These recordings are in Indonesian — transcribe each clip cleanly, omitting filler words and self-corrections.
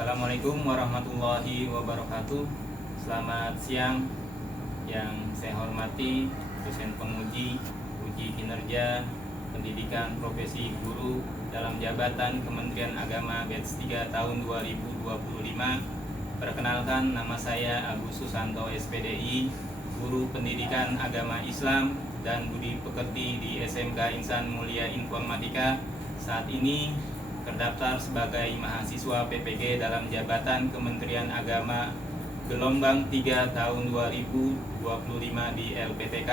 Assalamualaikum warahmatullahi wabarakatuh. Selamat siang. Yang saya hormati dosen penguji uji kinerja pendidikan profesi guru dalam jabatan Kementerian Agama batch 3 tahun 2025. Perkenalkan, nama saya Agus Susanto SPDI, guru pendidikan agama Islam dan budi pekerti di SMK Insan Mulia Informatika. Saat ini terdaftar sebagai mahasiswa PPG dalam jabatan Kementerian Agama gelombang 3 tahun 2025 di LPTK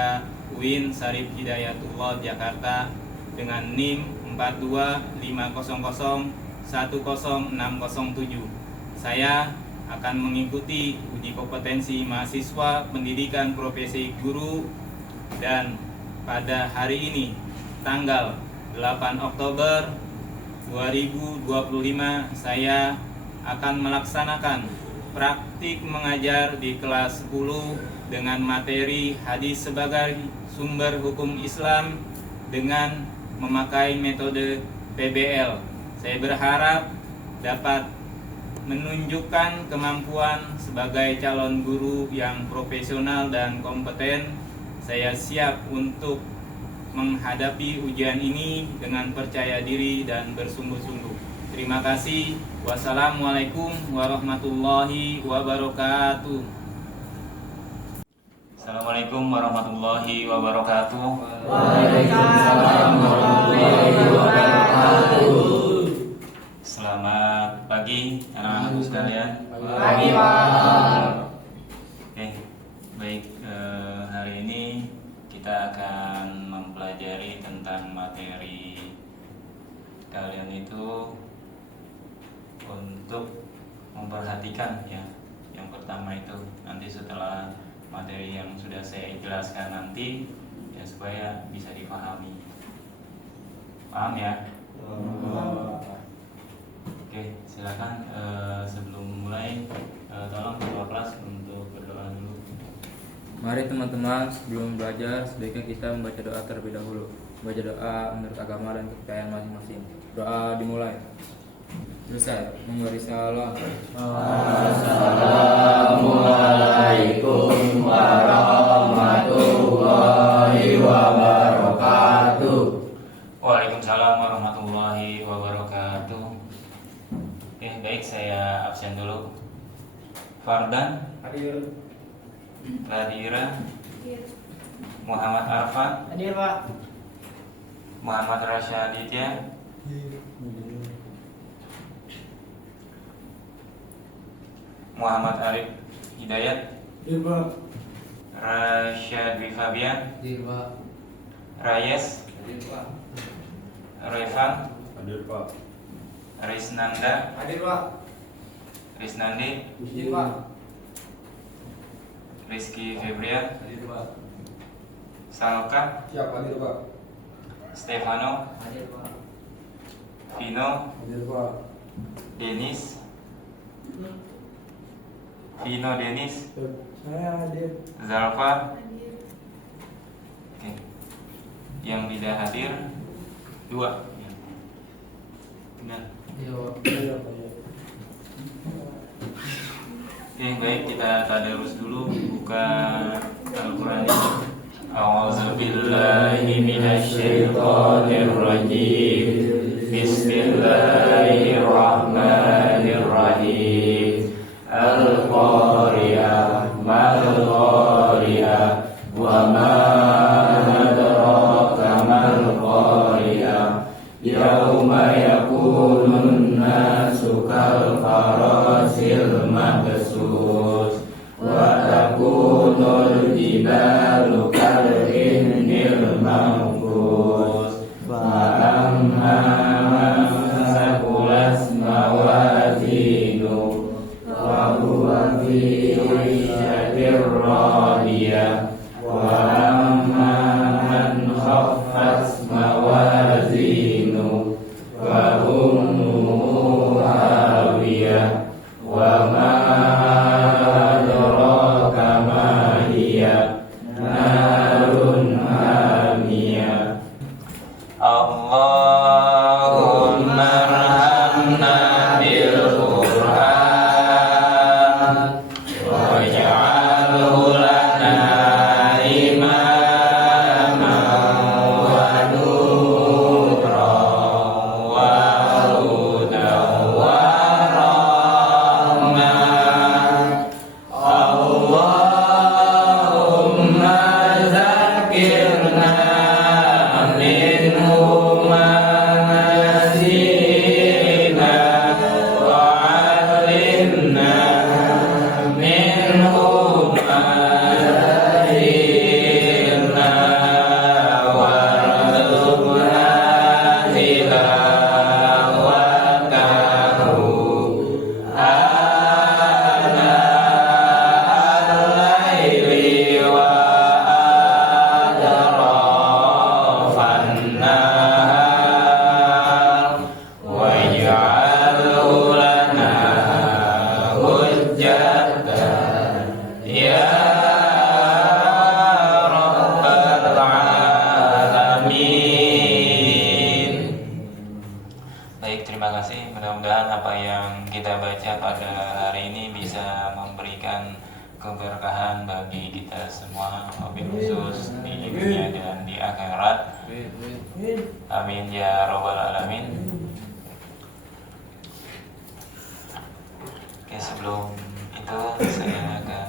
UIN Syarif Hidayatullah Jakarta dengan NIM 42500100607. Saya akan mengikuti uji kompetensi mahasiswa pendidikan profesi guru, dan pada hari ini tanggal 8 Oktober 2025 saya akan melaksanakan praktik mengajar di kelas 10 dengan materi hadis sebagai sumber hukum Islam dengan memakai metode PBL. Saya berharap dapat menunjukkan kemampuan sebagai calon guru yang profesional dan kompeten. Saya siap untuk menghadapi ujian ini dengan percaya diri dan bersungguh-sungguh. Terima kasih. Wassalamualaikum warahmatullahi wabarakatuh. Assalamualaikum warahmatullahi wabarakatuh. Waalaikumsalam warahmatullahi wabarakatuh. Selamat pagi anak-anakku sekalian. Pagi, Pak. Oke, baik. Hari ini kita akan mempelajari tentang materi kalian itu untuk memperhatikan ya. Yang pertama itu nanti setelah materi yang sudah saya jelaskan nanti ya, supaya bisa dipahami. Paham ya? Oke, silakan sebelum mulai tolong ketua kelas untuk berdoa dulu. Mari teman-teman, sebelum belajar sebaiknya kita membaca doa terlebih dahulu. Membaca doa menurut agama dan kepercayaan masing-masing. Doa dimulai. Selesai. Memberi salam. Assalamualaikum warahmatullahi wabarakatuh. Waalaikumsalam warahmatullahi wabarakatuh. Oke, baik, saya absen dulu. Fardan Hadir. Ladira, Muhammad Arfa, Hadir, Pak. Muhammad Rasyaditya, Muhammad Arif Hidayat, Hadir, Pak. Rasyad Fabian, Hadir, Pak. Rayes, Hadir, Pak. Revan, Hadir, Pak. Risnanda, Hadir, Pak. Risnandi, Hadir, Pak. Rizky Febrian, Hadir, Pak. Salka, Siap, hadir, Pak. Stefano, Hadir, Pak. Vino, Hadir, Pak. Denis, Vino Denis, Saya hadir. Zalfa. Oke. Yang tidak hadir 2. Benar. Oke, baik, kita tadarus dulu, buka Al-Quran ini. A'udzubillahi minasyaitonirrajim. Bismillahirrahmanirrahim. Al-Qari'ah, Mal-Qari'ah, wa ma adraka mal-Qari'ah. Yauma yakunun nasu kal farasil mabsus, wa takunul jibalu kal ihnil manfus, fa amma man saqulas mawazinu wa huwa fi 'ishatir radiyah, wa amma man khaffat mawazinu wa ummuhu hawiyah, wa ma adraka ma hiya narun hamiyah. Allahumma arhamna bil Qur'an waj'alhu lana hujjatan ya rabbal alamin. Baik, terima kasih. Mudah-mudahan apa yang kita baca pada hari ini bisa memberikan keberkahan bagi kita semua, wabil khusus di dunia dan di akhirat. Amin ya robbal alamin. Oke, sebelum itu saya akan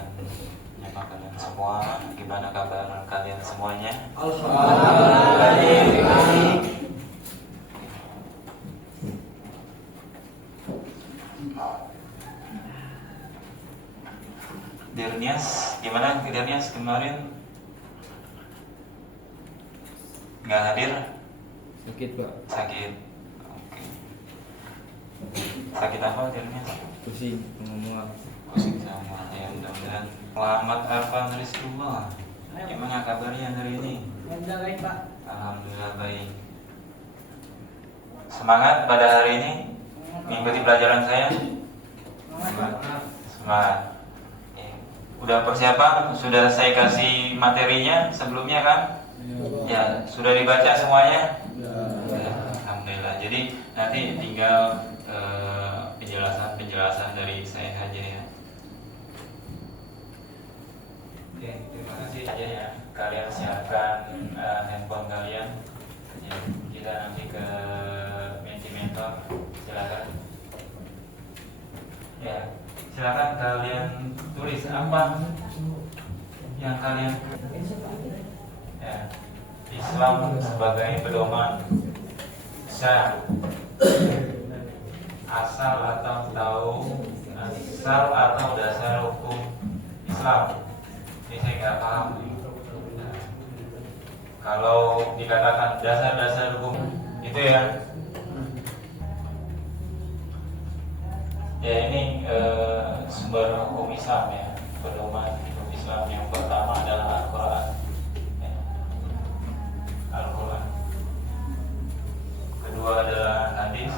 menyapa kalian semua. Gimana kabar kalian semuanya? Alhamdulillah. Dirnias, gimana Dirnias kemarin? Nggak hadir? Sakit Pak, Sakit. Oke. Sakit apa Dirnias? pusing ngomong. Pusing sama ya, mudah-mudahan. Selamat Arfan Rizkullah. Gimana kabarnya hari ini? Alhamdulillah baik, Pak. Alhamdulillah baik. Semangat pada hari ini mengikuti pelajaran saya. Semangat. Udah persiapan, sudah saya kasih materinya sebelumnya kan? Ya, sudah dibaca semuanya? Ya, alhamdulillah. Jadi nanti tinggal penjelasan dari saya saja ya. Oke, terima kasih aja ya. Kalian siapkan handphone kalian. Ya, kita nanti ke Mentimeter. Silakan. Ya, silakan kalian tulis apa yang kalian ya, Islam sebagai pedoman syar, asal atau dasar hukum Islam. Ini saya nggak paham. Nah, kalau dikatakan dasar-dasar hukum itu ya. Ya ini sumber hukum Islam ya, pedoman hukum Islam yang pertama adalah Al-Quran ya. Al-Quran. Kedua adalah hadis.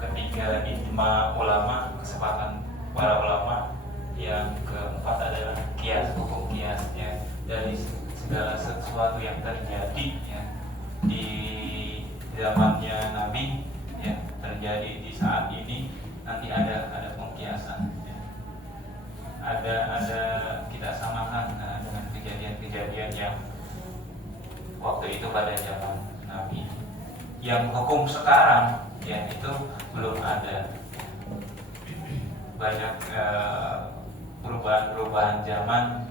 Ketiga ijma ulama, kesepakatan para ulama. Yang keempat adalah kias, hukum kias ya, dari segala sesuatu yang terjadi ya di zamannya Nabi ya, terjadi di saat ini. Nanti ada pengkiasan ya. Ada kita samakan dengan kejadian-kejadian yang waktu itu pada zaman Nabi. Yang hukum sekarang ya itu belum ada. Banyak perubahan-perubahan zaman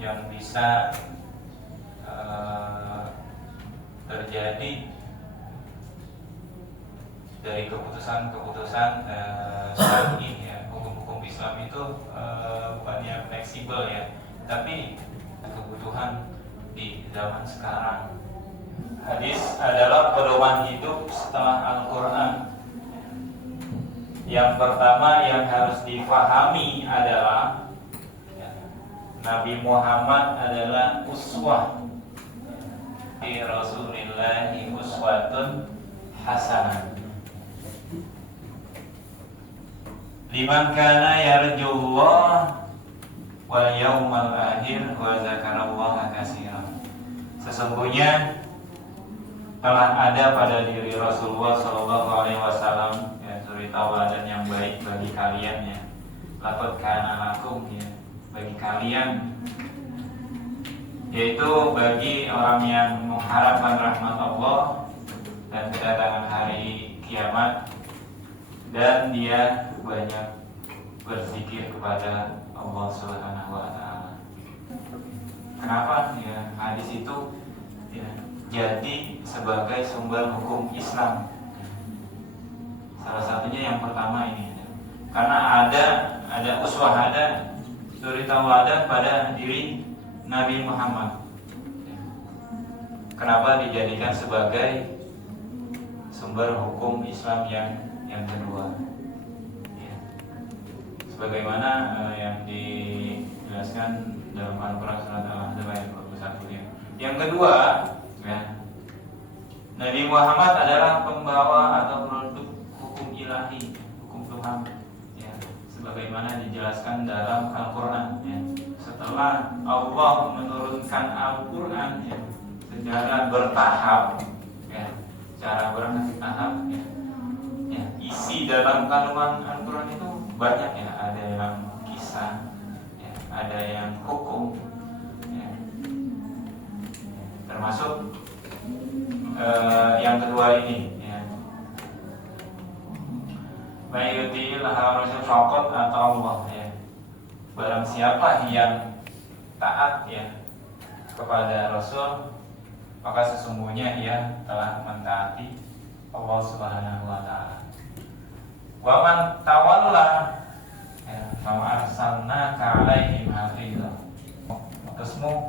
yang bisa terjadi dari keputusan-keputusan syar'i ya. Hukum-hukum Islam itu bukannya fleksibel ya, tapi kebutuhan di zaman sekarang. Hadis adalah pedoman hidup setelah Al-Quran. Yang pertama yang harus difahami adalah ya, Nabi Muhammad adalah uswah. Di Rasulillahi uswatun hasanah. Liman kana yarjullah wal yawmal akhir wa zakarallaha katsiran. Sesungguhnya telah ada pada diri Rasulullah SAW ya, suri tauladan yang baik bagi kalian ya. Laqad kana lakum ya, bagi kalian, yaitu bagi orang yang mengharapkan rahmat Allah dan kedatangan hari kiamat, dan dia banyak berzikir kepada Allah Subhanahu wa taala. Kenapa? Ya, hadis itu ya, jadi sebagai sumber hukum Islam. Salah satunya yang pertama ini. Karena ada uswah, ada suri tauladan pada diri Nabi Muhammad. Kenapa dijadikan sebagai sumber hukum Islam yang kedua? Ya. Sebagaimana yang dijelaskan dalam Al-Quran surat Al-Ahzab ayat 41 ya. Yang kedua, ya, Nabi Muhammad adalah pembawa atau produk hukum ilahi, hukum Tuhan, ya, sebagaimana dijelaskan dalam Al-Quran. Ya. Setelah Allah menurunkan Al-Quran, ya, secara bertahap, ya, secara bertahap, ya, ya, isi dalam kandungan Al-Quran itu banyak, ya, ada yang kisah, ya, ada yang hukum, ya, termasuk yang kedua ini, ya. Mayutil harusnya fakot atau Allah, ya. Barang siapa yang taat, ya, kepada Rasul, maka sesungguhnya ia telah mentaati Allah Subhanahu wa taala. Wa man tawalla, ya, fa arsalnaka alaihim hafizah. Tugasmu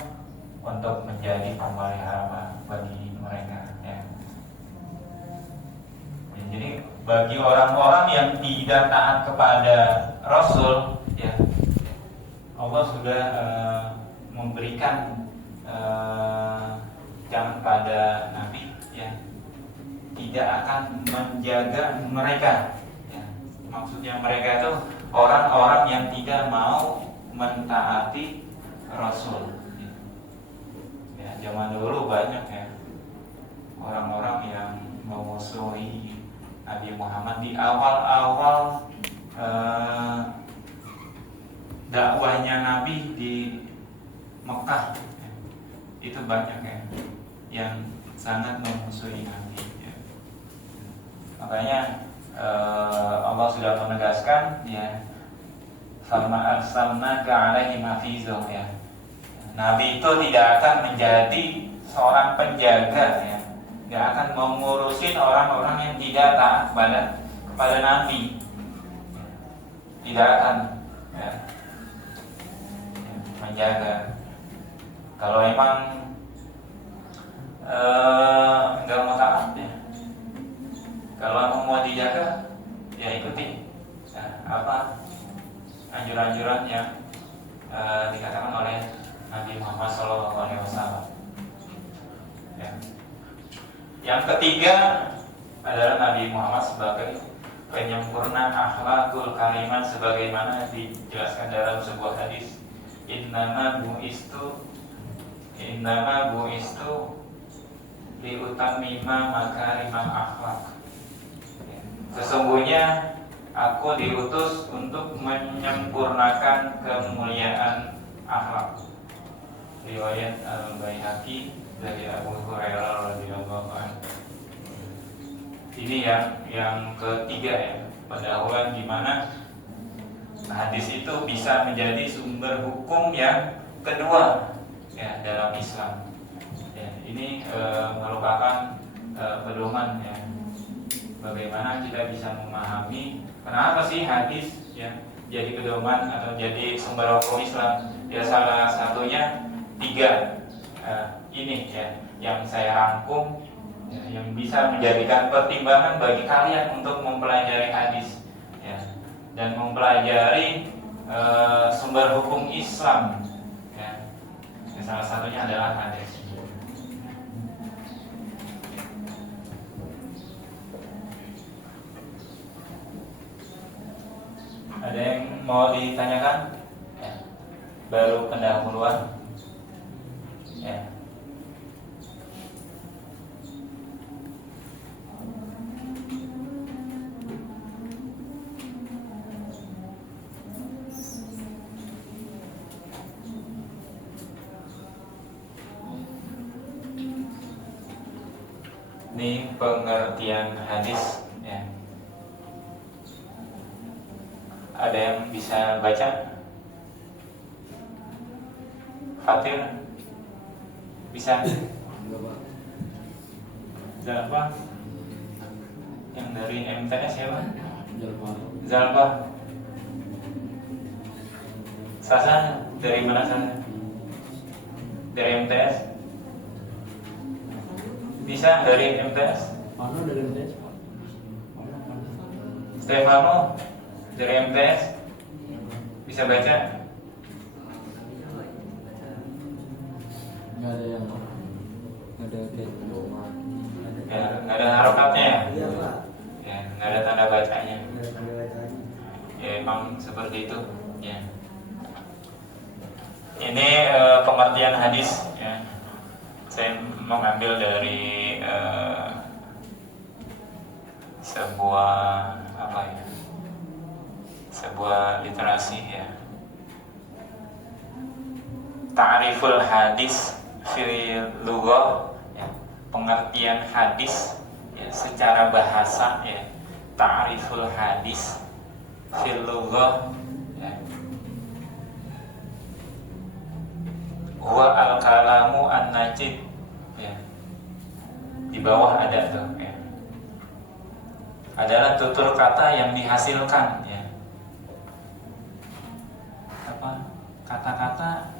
untuk menjadi pemelihara bagi mereka, ya. Jadi bagi orang-orang yang tidak taat kepada Rasul, ya, Allah sudah memberikan jangan pada Nabi, ya, tidak akan menjaga mereka, ya. Maksudnya mereka itu orang-orang yang tidak mau mentaati Rasul, ya. Ya, zaman dulu banyak, ya, orang-orang yang memusuhi Nabi Muhammad di awal-awal dakwahnya Nabi di Mekah, ya. Itu banyak, ya, yang sangat memusuhi Nabi, ya. Makanya Allah sudah menegaskan, ya, sama arsalnaka alaihim hafizah, ya. Nabi itu tidak akan menjadi seorang penjaga, ya, nggak akan mengurusin orang-orang yang tidak taat kepada Nabi, tidak akan, ya, menjaga. Kalau emang nggak mau taat, ya, kalau emang mau dijaga, ya ikuti, ya, apa anjuran-anjuran yang dikatakan oleh Nabi Muhammad SAW. Ya. Yang ketiga adalah Nabi Muhammad sebagai penyempurna akhlakul kalimat, sebagaimana dijelaskan dalam sebuah hadis, innama bu'istu liutammima makarimal akhlak. Sesungguhnya aku diutus untuk menyempurnakan kemuliaan akhlak. Riwayat Al-Baihaqi dari Abu Hurairah radhiyallahu anhu. Ini yang ketiga, ya, pendahuluan di mana hadis itu bisa menjadi sumber hukum yang kedua, ya, dalam Islam. Ya, ini merupakan pedoman, ya, bagaimana kita bisa memahami kenapa sih hadis, ya, jadi pedoman atau jadi sumber hukum Islam. Ya, salah satunya 3 ini, ya, yang saya rangkum, ya, yang bisa menjadikan pertimbangan bagi kalian untuk mempelajari hadis, ya, dan mempelajari sumber hukum Islam, ya. Ya, salah satunya adalah hadis. Ada yang mau ditanyakan? Ya. Baru pendahuluan. Ya. Ini pengertian hadis, ya. Ada yang bisa baca? Fatir? Bisa? Zalfa? Yang dari MTS siapa? Zalfa? Sasa? Dari mana Sasa? Dari MTS? Bisa dari MTS? Mana dari MTS? Stefano dari MTS bisa baca? Nggak ada yang Ada kayak Ya, nggak ada harokatnya ya? Iya Pak. Ya, nggak ada tanda bacanya. Ada tanda bacanya. Ya, emang seperti itu. Ya. Ini pengertian hadis. Ya. Saya mengambil dari sebuah sebuah literasi ya. Ta'riful hadis fil lughah ya. Pengertian hadis ya, secara bahasa ya. Ta'riful hadis fil lughah ya. Huwa al-kalamu an-najid ya. Di bawah ada tuh ya. Adalah tutur kata yang dihasilkan ya. Apa? Kata-kata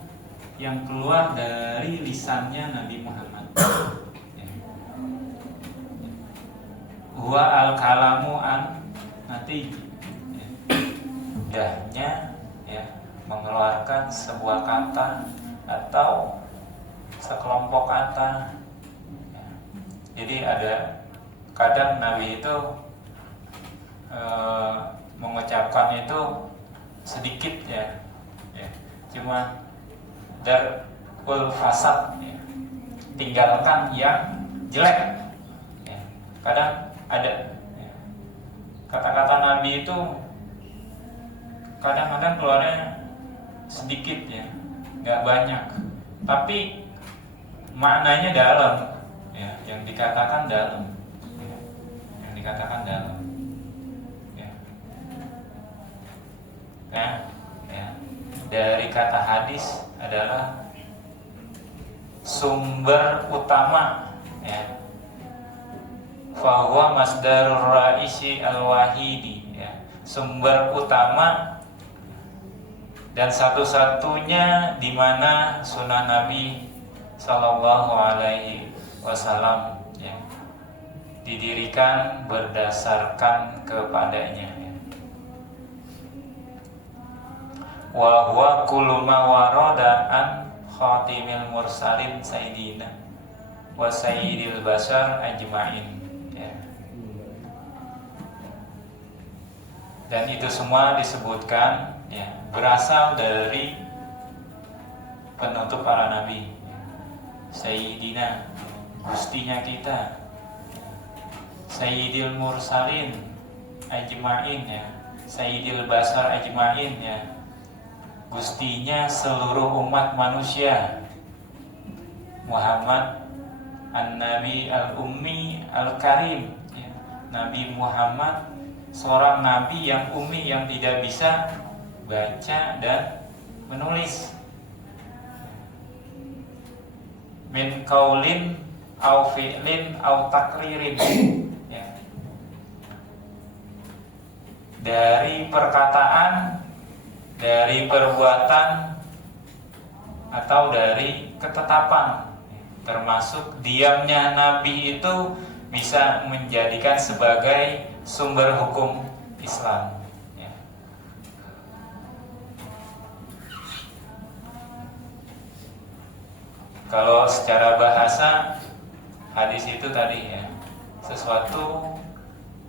yang keluar dari lisannya Nabi Muhammad ya. Huwa al-kalamu an-najid ya. Mudahnya ya, mengeluarkan sebuah kata atau sekelompok kata ya. Jadi ada kadang Nabi itu mengucapkan itu sedikit ya, cuma darul fasad ya. Tinggalkan yang jelek ya. Kadang ada ya. Kata-kata Nabi itu kadang-kadang keluarnya sedikit ya, nggak banyak, tapi maknanya dalam ya, yang dikatakan dalam ya. Yang dikatakan dalam ya. Ya. Dari kata hadis adalah sumber utama ya. Fahuwa masdarur ra'isi al-wahidi ya. Sumber utama dan satu-satunya di mana sunnah Nabi Sallallahu Alaihi Wasallam ya, didirikan berdasarkan kepadanya ya. Wa huwa kullu ma warada an khatimil mursalin sayyidina wa sayyidil bashar ajma'in ya. Dan itu semua disebutkan ya, berasal dari penutup para nabi sayyidina, gustinya kita, sayyidil mursalin ajma'in ya, sayyidil bashar ajma'in ya, gustinya seluruh umat manusia, Muhammad an-Nabi al-Ummi al-Karim ya. Nabi Muhammad seorang nabi yang ummi, yang tidak bisa baca dan menulis. Min qaulin au fi'lin au takririn ya. Dari perkataan, dari perbuatan, atau dari ketetapan, termasuk diamnya Nabi itu bisa menjadikan sebagai sumber hukum Islam ya. Kalau secara bahasa, hadis itu tadi ya, sesuatu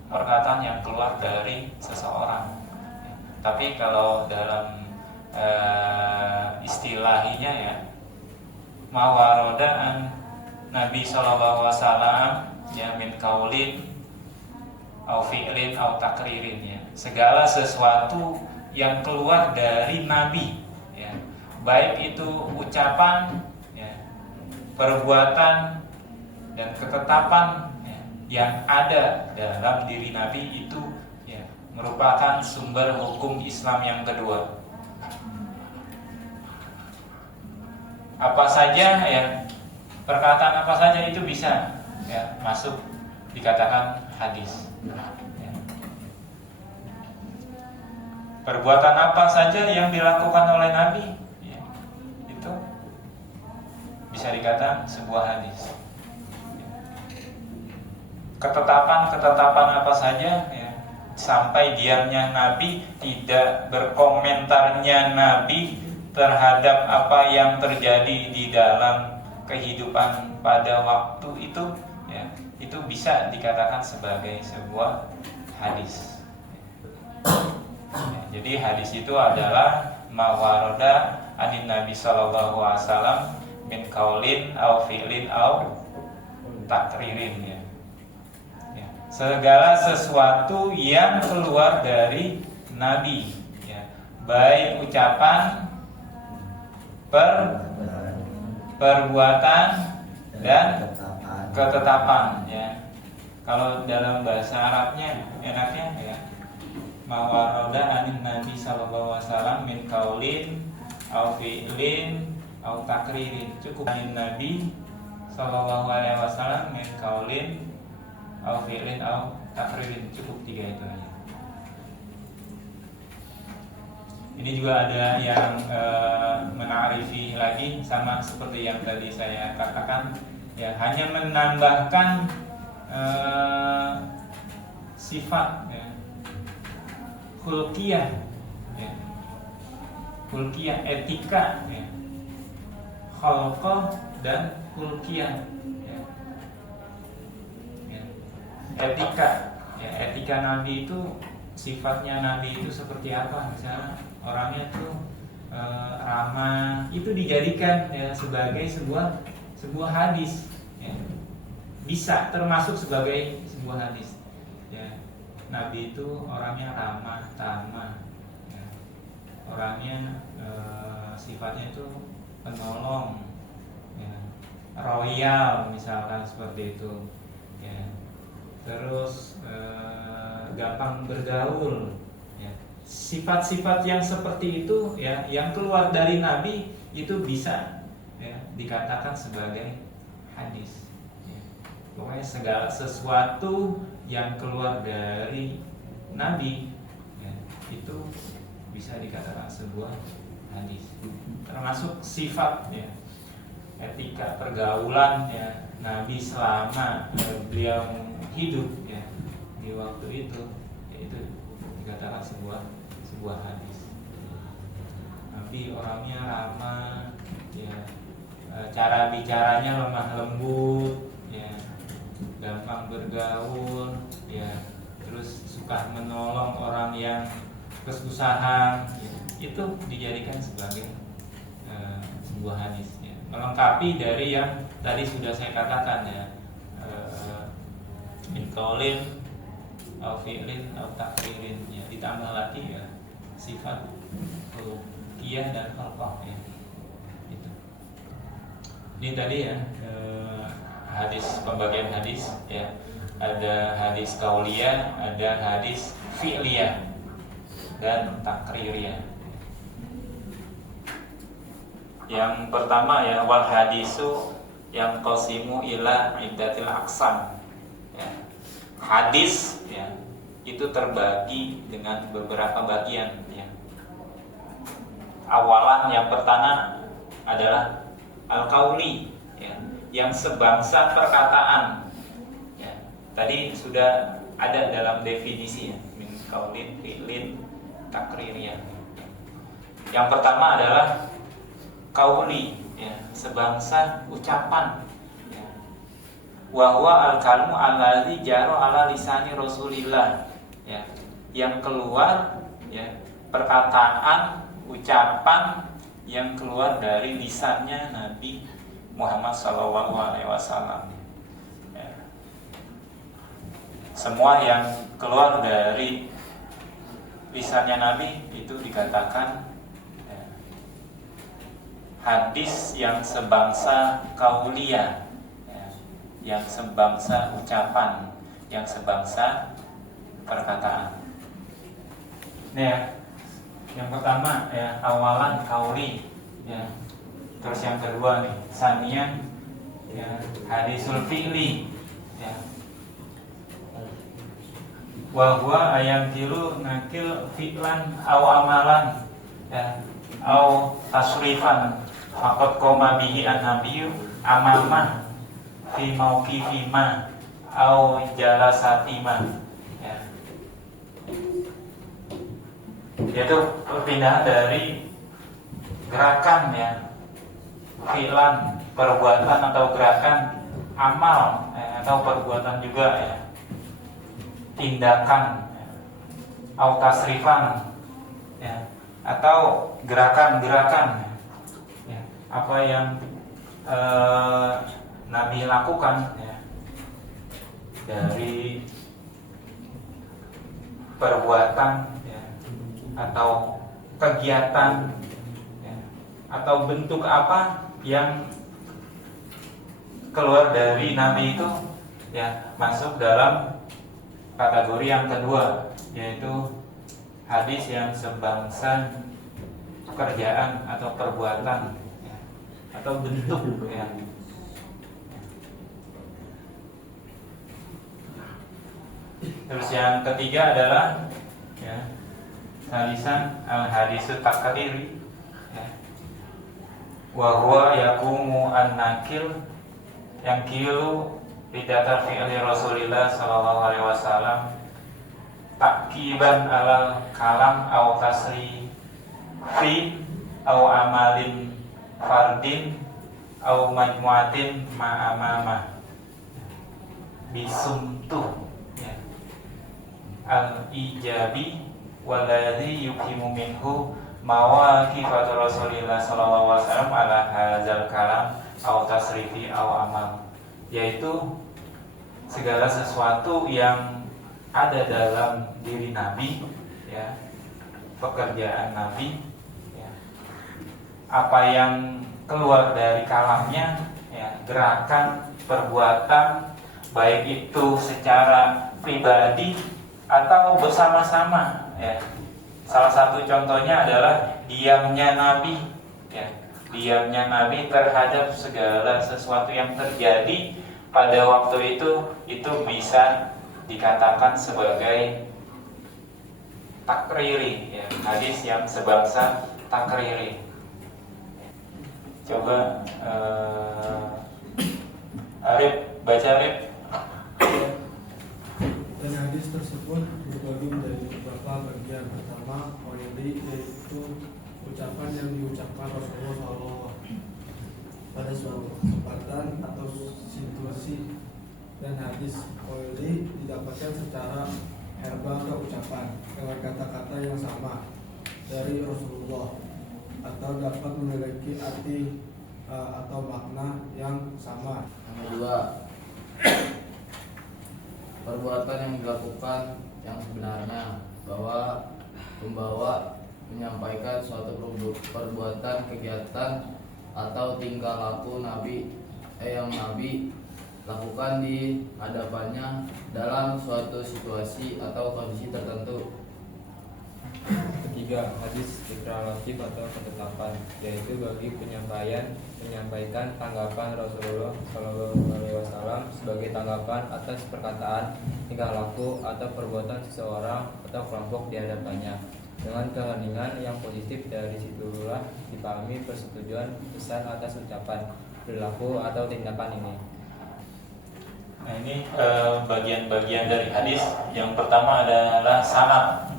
perkataan yang keluar dari seseorang. Tapi kalau dalam istilahinya ya, mawarodaan Nabi Sallallahu Alaihi Wasallam ya, min kaulin au fi'lin au takririn ya, segala sesuatu yang keluar dari Nabi ya, baik itu ucapan ya, perbuatan dan ketetapan ya, yang ada dalam diri Nabi itu ya, merupakan sumber hukum Islam yang kedua. Apa saja ya, perkataan apa saja itu bisa ya masuk dikatakan hadis ya. Perbuatan apa saja yang dilakukan oleh Nabi ya, itu bisa dikatakan sebuah hadis ya. Ketetapan apa saja ya, sampai diamnya Nabi, tidak berkomentarnya Nabi terhadap apa yang terjadi di dalam kehidupan pada waktu itu ya, itu bisa dikatakan sebagai sebuah hadis. Jadi hadis itu adalah mawaroda anin Nabi sallallahu alaihi wasallam min qaulin au fi'lin au takririn ya. Segala sesuatu yang keluar dari Nabi ya, baik ucapan, perbuatan dan ketetapan ya. Kalau dalam bahasa Arabnya enaknya ya mawaroda anin Nabi sallallahu alaihi wasallam min qaulin au fi'lin au takririn. Cukup anin Nabi sallallahu alaihi wasallam min qaulin au fi'lin au takririn, cukup 3 itu aja. Ini juga ada yang menarifi lagi, sama seperti yang tadi saya katakan ya, hanya menambahkan sifat ya, khulqiyah ya, khulqiyah etika ya, khalqah dan khulqiyah ya. Etika ya, etika Nabi itu, sifatnya Nabi itu seperti apa, misalnya orangnya tuh ramah, itu dijadikan ya sebagai sebuah hadis ya. Bisa termasuk sebagai sebuah hadis ya. Nabi itu orangnya ramah, tamah ya. Orangnya sifatnya itu penolong ya. Royal misalkan seperti itu ya. Terus gampang bergaul ya. Sifat-sifat yang seperti itu ya, yang keluar dari Nabi itu bisa ya, dikatakan sebagai hadis ya. Pokoknya segala sesuatu yang keluar dari Nabi ya, itu bisa dikatakan sebuah hadis. Termasuk sifat ya, etika pergaulan ya Nabi selama beliau hidup ya di waktu itu ya, itu dikatakan sebuah hadis. Nabi orangnya ramah ya, cara bicaranya lemah lembut ya, gampang bergaul ya, terus suka menolong orang yang kesusahan ya, itu dijadikan sebagai sebuah hadis ya. Melengkapi dari yang tadi sudah saya katakan ya, min qaulin au fi'lin au takririn ya, ditambah lagi ya sifat khulqiyah dan khalqah ya. Itu. Ini tadi ya hadis, pembagian hadis ya. Ada hadis qauliyah, ada hadis fi'liyah dan takririyah. Yang pertama ya, wal hadisu yang qasimu ila iddatil aqsam ya. Hadis ya itu terbagi dengan beberapa bagian ya. Awalan yang pertama adalah al-qauli ya, yang sebangsa perkataan ya. Tadi sudah ada dalam definisi ya, min qaulin fi'lin takririyah. Yang pertama adalah qauli ya, sebangsa ucapan ya. Wa huwa al-kalmu allazi jaro ala lisani Rasulillah ya, yang keluar ya, perkataan, ucapan yang keluar dari lisannya Nabi Muhammad SAW ya. Semua yang keluar dari lisannya Nabi itu dikatakan ya, hadis yang sebangsa qauliyah ya, yang sebangsa ucapan, yang sebangsa perkataan. Ini ya, yang pertama ya awalan qauli ya. Terus yang kedua nih sanian ya hadisul fi'li ya. Wa huwa ayam tilu nakil fi'lan au amalan ya au tasrifan faqad qoma bihi an-nabiyyu amamah fi mauqifi ma au jalasati ma ya. Yaitu perpindahan dari gerakan ya, fi'lan perbuatan atau gerakan, amal atau perbuatan juga ya, tindakan ya, au tasrifan ya, atau gerakan-gerakan ya, apa yang Nabi lakukan ya, dari perbuatan ya, atau kegiatan ya, atau bentuk apa yang keluar dari Nabi itu ya masuk dalam kategori yang kedua, yaitu hadis yang sebangsa pekerjaan atau perbuatan ya, atau bentuk ya. Terus yang ketiga adalah ya, hadisan al-hadisut takriri ya. Wa huwa yaqumu an-nakil yang kilu bidatar fi'li Rasulillah sallallahu alaihi wasallam takiban alal kalam au tasri fi au amalin fardin au majmuatin ma'amama bisumtu ya. Al-ijabi waladhi yukhimu minhu mawaqifatu Rasulillah sallallahu alaihi wasallam ala hadzal kalam au tasrifi au amal, yaitu segala sesuatu yang ada dalam diri Nabi ya, pekerjaan Nabi ya, apa yang keluar dari kalamnya ya, gerakan, perbuatan, baik itu secara pribadi atau bersama-sama ya. Salah satu contohnya adalah diamnya Nabi ya, diamnya Nabi terhadap segala sesuatu yang terjadi pada waktu itu bisa dikatakan sebagai takriri ya, hadis yang sebangsa takriri. Coba Arif baca, Arif. Dan hadis tersebut berbagi menjadi beberapa bagian. Pertama, qauli, yaitu ucapan yang diucapkan Rasulullah SAW pada suatu kesempatan atau situasi, dan hadis qauli didapatkan secara verbal atau ucapan dengan kata-kata yang sama dari Rasulullah, atau dapat memiliki arti atau makna yang sama. Yang kedua, perbuatan yang dilakukan yang sebenarnya, bahwa membawa menyampaikan suatu perbuatan, kegiatan atau tingkah laku yang Nabi lakukan di hadapannya dalam suatu situasi atau kondisi tertentu. Ketiga, hadis deklaratif atau ketetapan, yaitu bagi menyampaikan tanggapan Rasulullah SAW sebagai tanggapan atas perkataan, tingkah laku atau perbuatan seseorang atau kelompok di hadapannya. Dengan keheningan yang positif, dari situlah dipahami persetujuan besar atas ucapan, perilaku atau tindakan ini. Nah, ini bagian-bagian dari hadis. Yang pertama adalah sanad.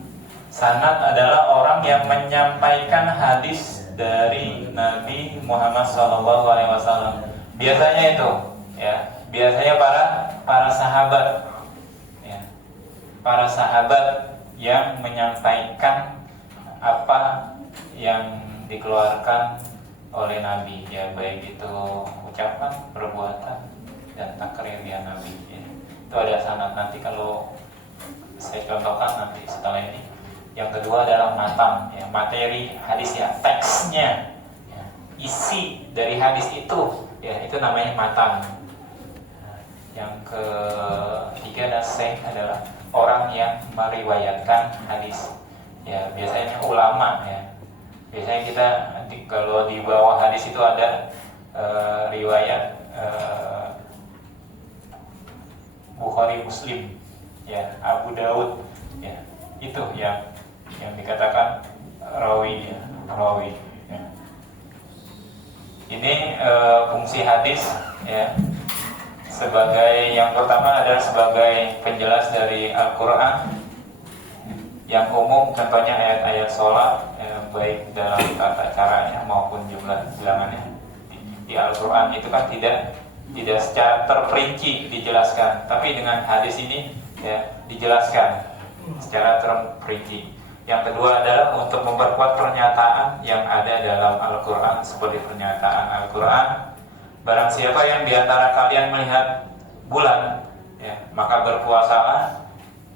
Sanad adalah orang yang menyampaikan hadis dari Nabi Muhammad SAW. Biasanya itu, ya, biasanya para sahabat, ya, para sahabat yang menyampaikan apa yang dikeluarkan oleh Nabi, ya, baik itu ucapan, perbuatan, dan takririan Nabi. Ya. Itu ada sanad. Nanti kalau saya contohkan nanti setelah ini. Yang kedua adalah matan, ya, materi hadis ya, teksnya, ya, isi dari hadis itu, ya, itu namanya matan. Nah, yang ketiga dan sahih adalah orang yang meriwayatkan hadis, ya, biasanya ulama, ya. Biasanya kita kalau di bawah hadis itu ada riwayat Bukhari, Muslim, ya, Abu Daud, ya, itu yang dikatakan rawi, ya, rawi. Ya. Ini fungsi hadis, ya, sebagai yang pertama adalah sebagai penjelas dari Al-Quran yang umum, contohnya ayat-ayat sholat, ya, baik dalam tata caranya maupun jumlah bilangannya di Al-Quran itu kan tidak tidak secara terperinci dijelaskan, tapi dengan hadis ini ya dijelaskan secara terperinci. Yang kedua adalah untuk memperkuat pernyataan yang ada dalam Al-Quran, seperti pernyataan Al-Quran, barang siapa yang diantara kalian melihat bulan, ya, maka berpuasalah.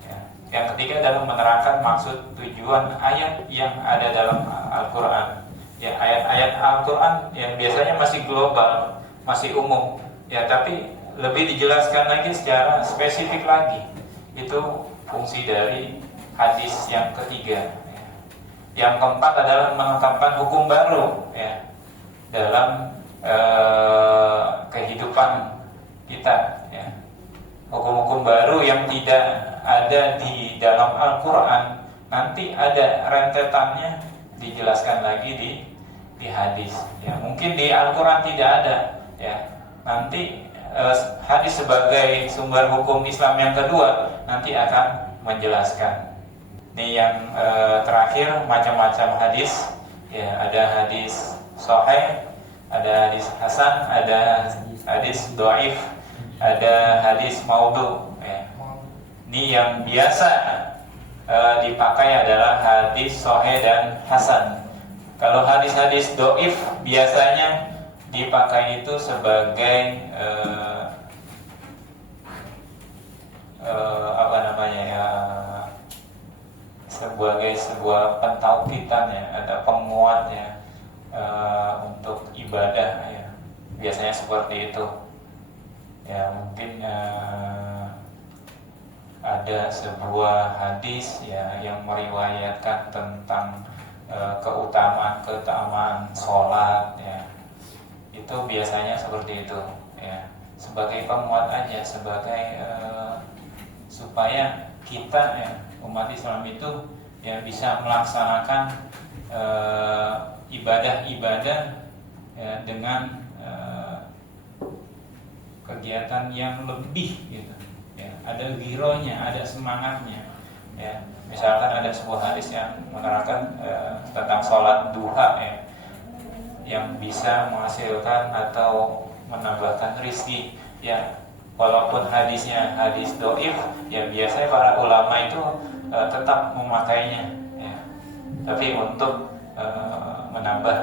Ya. Yang ketiga adalah menerangkan maksud tujuan ayat yang ada dalam Al-Quran. Ya, ayat-ayat Al-Quran yang biasanya masih global, masih umum, ya, tapi lebih dijelaskan lagi secara spesifik lagi. Itu fungsi dari hadis yang ketiga. Ya. Yang keempat adalah menetapkan hukum baru, ya, dalam kehidupan kita, ya. Hukum-hukum baru yang tidak ada di dalam Al-Quran, nanti ada rentetannya dijelaskan lagi di hadis. Ya, mungkin di Al-Quran tidak ada, ya. Nanti hadis sebagai sumber hukum Islam yang kedua nanti akan menjelaskan. Ini yang terakhir, macam-macam hadis. Ya, ada hadis sahih, ada hadis hasan, ada hadis dhaif, ada hadis maudhu. Ya. Ini yang biasa dipakai adalah hadis sahih dan hasan. Kalau hadis-hadis dhaif biasanya dipakai itu sebagai apa namanya ya, sebuah pentauqitan, ya, ada penguatnya untuk ibadah, ya. Biasanya seperti itu. Ya, mungkin ada sebuah hadis, ya, yang meriwayatkan tentang keutamaan sholat, ya. Itu biasanya seperti itu, ya. Sebagai penguat aja, sebagai supaya kita, ya, umat Islam itu, ya, bisa melaksanakan ibadah-ibadah, ya, dengan kegiatan yang lebih, gitu, ya. Ada gironya, ada semangatnya, ya. Misalkan ada sebuah hadis yang menerangkan tentang sholat duha, ya, yang bisa menghasilkan atau menambahkan rizki, ya. Walaupun hadisnya hadis dhaif, ya, biasanya para ulama itu tetap memakainya, ya. Tapi untuk menambah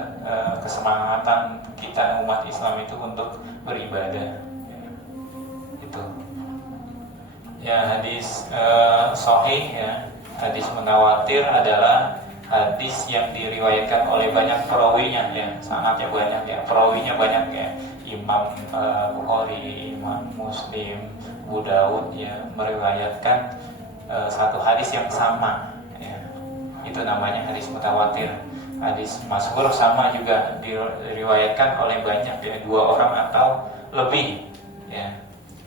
kesemangatan kita umat Islam itu untuk beribadah, ya. Itu, ya, hadis sahih, ya, hadis mutawatir adalah hadis yang diriwayatkan oleh banyak perawinya, ya, sanadnya banyak, ya, perawinya banyak, ya. Imam Bukhari, Imam Muslim, Abu Daud, ya, meriwayatkan satu hadis yang sama, ya. Itu namanya hadis mutawatir. Hadis masyhur sama juga diriwayatkan oleh banyak, ya, 2 orang atau lebih, ya.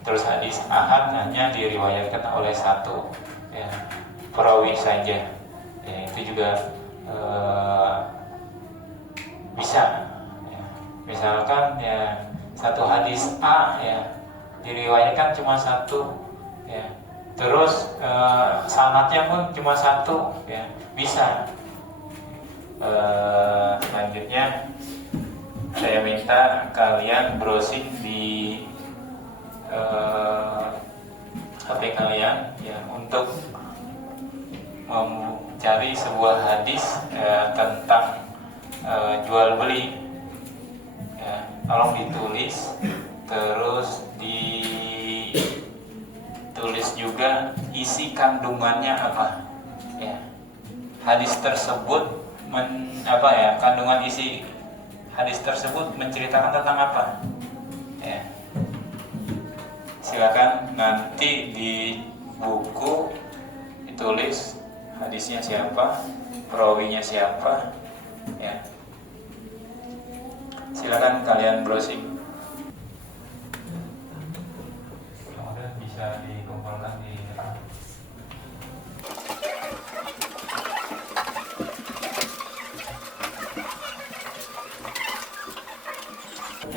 Terus hadis ahad hanya diriwayatkan oleh 1, ya, perawi saja, ya. Itu juga bisa, ya. Misalkan, ya, satu hadis A, ya, diriwayatkan cuma 1, ya. Terus sanadnya pun cuma 1, ya, bisa. Selanjutnya saya minta kalian browsing di HP kalian, ya, untuk mencari sebuah hadis tentang jual beli, ya. Tolong ditulis, terus ditulis juga isi kandungannya apa, ya. Hadis tersebut kandungan isi hadis tersebut menceritakan tentang apa, ya. Silakan nanti di buku ditulis hadisnya siapa, perawinya siapa, ya. Silakan kalian browsing. Kemudian bisa dikumpulkan di depan.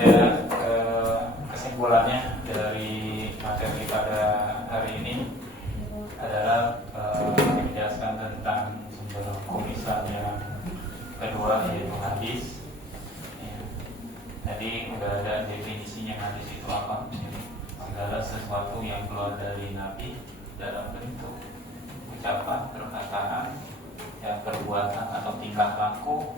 Ya, kesimpulannya dari materi pada hari ini adalah menjelaskan tentang sumber hukum Islam yang kedua, yaitu hadis. Ya. Tadi udah ada definisinya hadis itu apa. ucapan, perkataan, ya, perbuatan atau tingkah laku.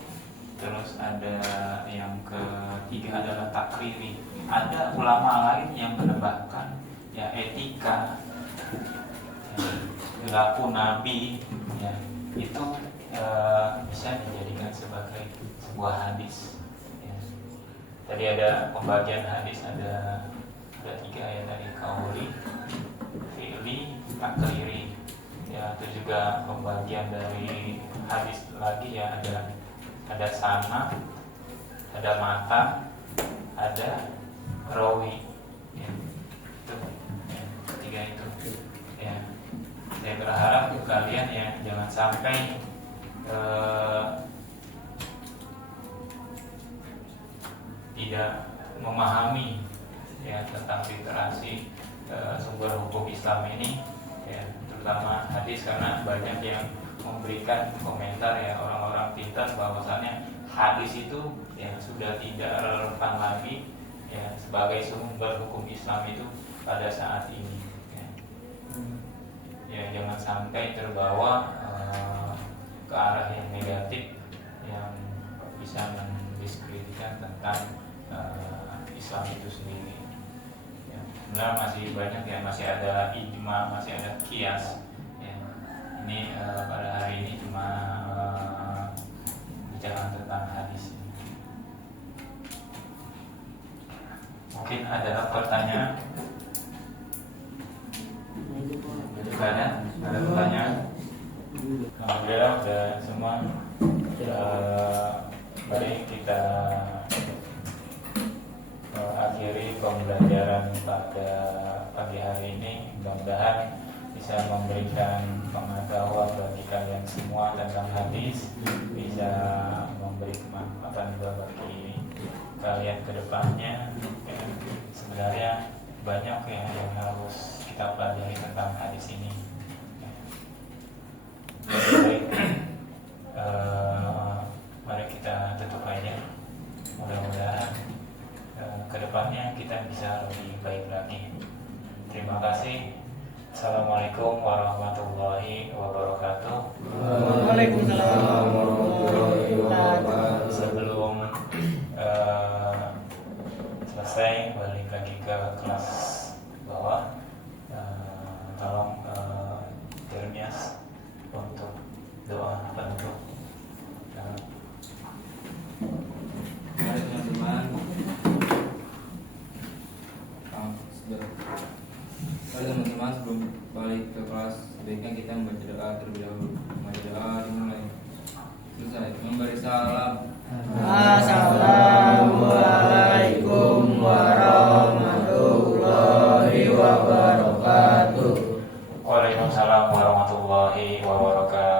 Terus ada yang ketiga adalah takriri. Ada ulama lain yang menambahkan ya etika, ya, perilaku Nabi, ya, itu bisa dijadikan sebagai sebuah hadis. Ya. Tadi ada pembagian hadis, ada tiga ya, dari kauli, fi'li, takriri. Ya, itu juga pembagian dari hadis lagi ya, ada sana, ada mata, ada rawi. Ya, itu ya, ketiga itu. Ya, saya berharap kalian ya jangan sampai tidak memahami ya tentang literasi sumber hukum Islam ini, ya, terutama hadis, karena banyak yang memberikan komentar ya, orang-orang pintar bahwasannya hadis itu ya sudah tidak relevan lagi ya sebagai sumber hukum Islam itu pada saat ini. Ya, jangan sampai terbawa ke arah yang negatif yang bisa mendiskreditkan tentang Islam itu sendiri. Ya, sebenarnya masih banyak ya, masih ada ijma, masih ada kias. Ya, ini pada hari ini cuma bicara tentang hadis. Mungkin ada pertanyaan? Ada pertanyaan? Alhamdulillah sudah semua. Mari kita akhiri pembelajaran pada pagi hari ini. Mudah-mudahan bisa memberikan pengetahuan bagi kalian semua tentang hadis, bisa memberi kemanfaatan juga bagi kalian ke depannya. Ya, sebenarnya banyak yang harus kita pelajari tentang hadis ini. Baik, mari kita tutup aja. Mudah-mudahan kedepannya kita bisa lebih baik lagi. Terima kasih. Assalamualaikum warahmatullahi wabarakatuh. Waalaikumsalam warahmatullahi wabarakatuh. Sebelum selesai, balik lagi ke kelas bawah. Tolong Termias untuk doa penutup. Mari teman-teman, sebelum balik ke kelas, sebaiknya kita membaca doa terlebih dahulu. Membaca doa dimulai. Selesai. Memberi salam. Assalamualaikum warahmatullahi wabarakatuh. Waalaikumsalam warahmatullahi wabarakatuh.